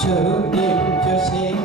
저기 저새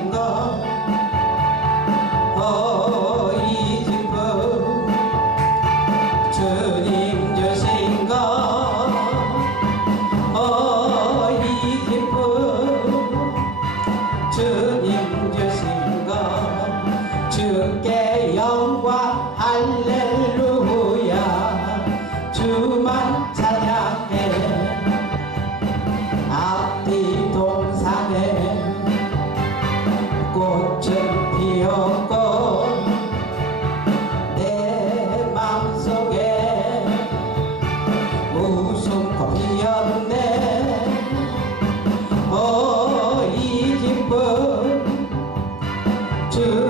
주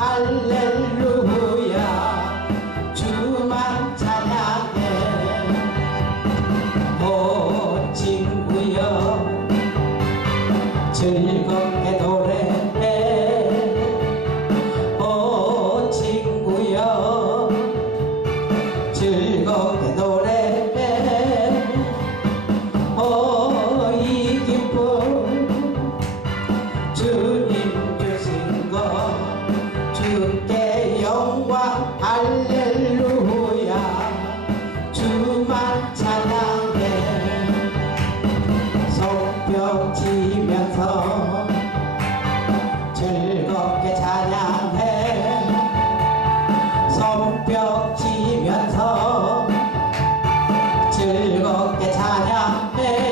할렐루야 주만 찬양해. 오 친구여 즐겁게 손뼉 치면서 즐겁게 찬양해.